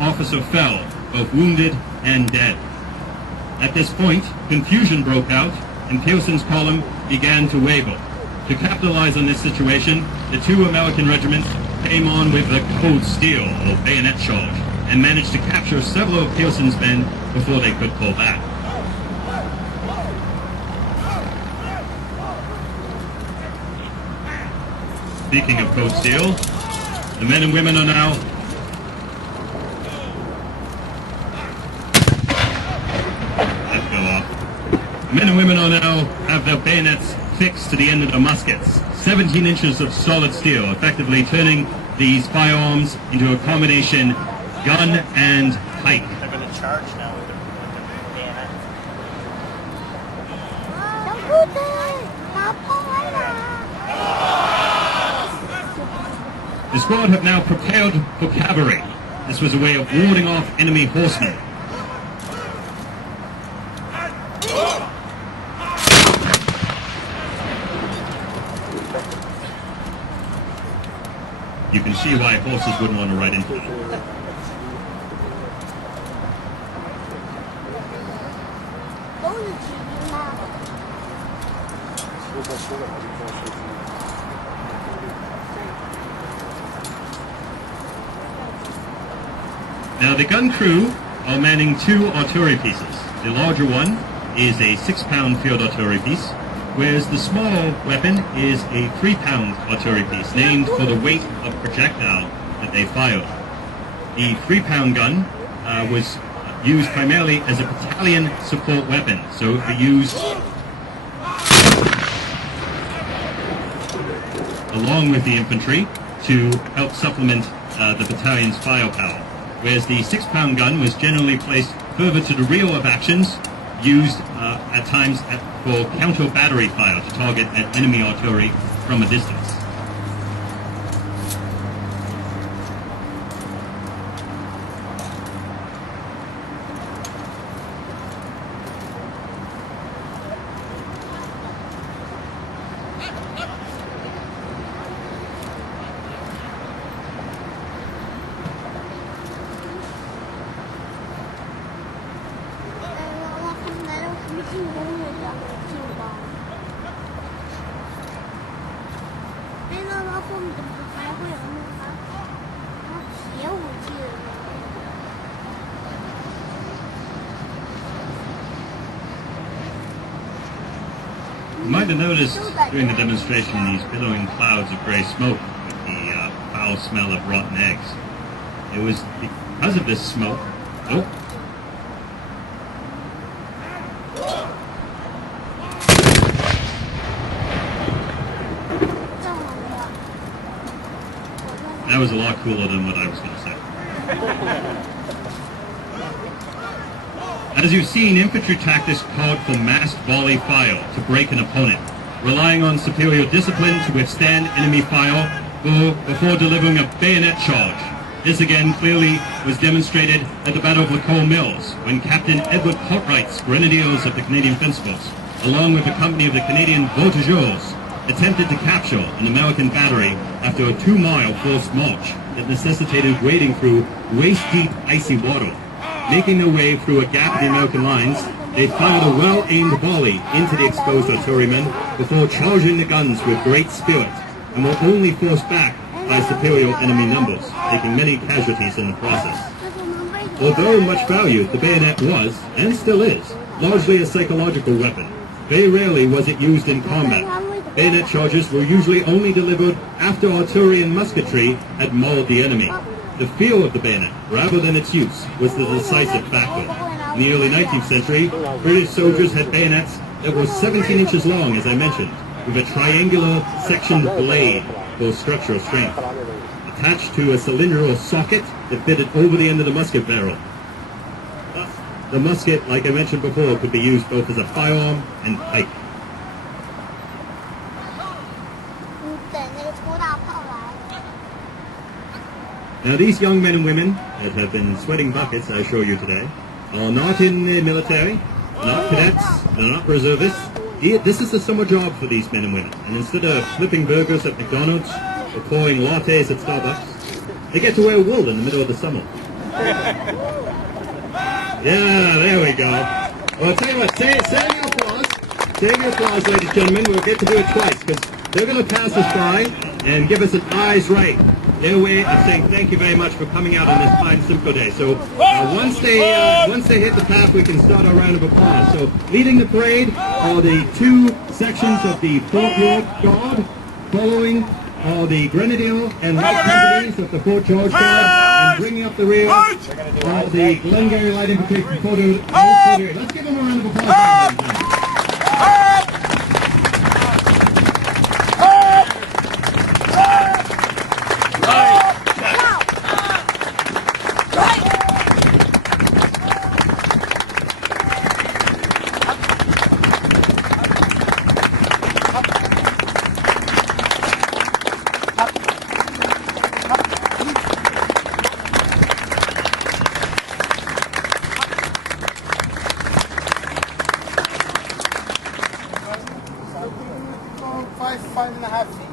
officer fell, both wounded and dead. At this point, confusion broke out, and Pearson's column began to waver. To capitalize on this situation, the two American regiments came on with the cold steel, or bayonet charge, and managed to capture several of Pearson's men before they could pull back. Speaking of cold steel, the men and women are now have their bayonets fixed to the end of the muskets. 17 inches of solid steel, effectively turning these firearms into a combination gun and pike. They're going to charge now with the bayonet. The squad have now prepared for cavalry. This was a way of warding off enemy horsemen. You can see why horses wouldn't want to ride into them. Now the gun crew are manning two artillery pieces. The larger one is a 6-pound field artillery piece, whereas the smaller weapon is a 3-pound artillery piece, named for the weight of projectile that they fired. The 3-pound gun was used primarily as a battalion support weapon, so it was used along with the infantry to help supplement the battalion's firepower, whereas the 6-pound gun was generally placed further to the rear of actions, used at times for counter-battery fire to target enemy artillery from a distance. You might have noticed during the demonstration these billowing clouds of gray smoke with the foul smell of rotten eggs. It was because of this smoke. Oh. That was a lot cooler than what I was going to say. As you've seen, infantry tactics called for massed volley fire to break an opponent, relying on superior discipline to withstand enemy fire before delivering a bayonet charge. This again clearly was demonstrated at the Battle of the Coal Mills, when Captain Edward Cartwright's Grenadiers of the Canadian Fencibles, along with a company of the Canadian Voltigeurs, attempted to capture an American battery after a 2-mile forced march that necessitated wading through waist-deep icy water. Making their way through a gap in the American lines, they fired a well-aimed volley into the exposed artillerymen before charging the guns with great spirit, and were only forced back by superior enemy numbers, taking many casualties in the process. Although much valued, the bayonet was, and still is, largely a psychological weapon. Very rarely was it used in combat. Bayonet charges were usually only delivered after artillery and musketry had mauled the enemy. The feel of the bayonet, rather than its use, was the decisive factor. In the early 19th century, British soldiers had bayonets that were 17 inches long, as I mentioned, with a triangular sectioned blade for structural strength, attached to a cylindrical socket that fitted over the end of the musket barrel. Thus, the musket, like I mentioned before, could be used both as a firearm and pike. Now these young men and women that have been sweating buckets, I show you today, are not in the military, not cadets, they're not reservists. This is a summer job for these men and women, and instead of flipping burgers at McDonald's or pouring lattes at Starbucks, they get to wear wool in the middle of the summer. Yeah, there we go. Well, I'll tell you what, save your applause. Save your applause, ladies and gentlemen. We'll get to do it twice, because they're going to pass us by and give us an eyes right. Their way of saying thank you very much for coming out on this fine Simcoe Day. So once they hit the path, we can start our round of applause. So leading the parade are the two sections of the Fort York Guard, following the Grenadier and Light Companies of the Fort George Guard, and bringing up the rear are the Glengarry Light Infantry from Let's give them a round of applause. Five and a half feet.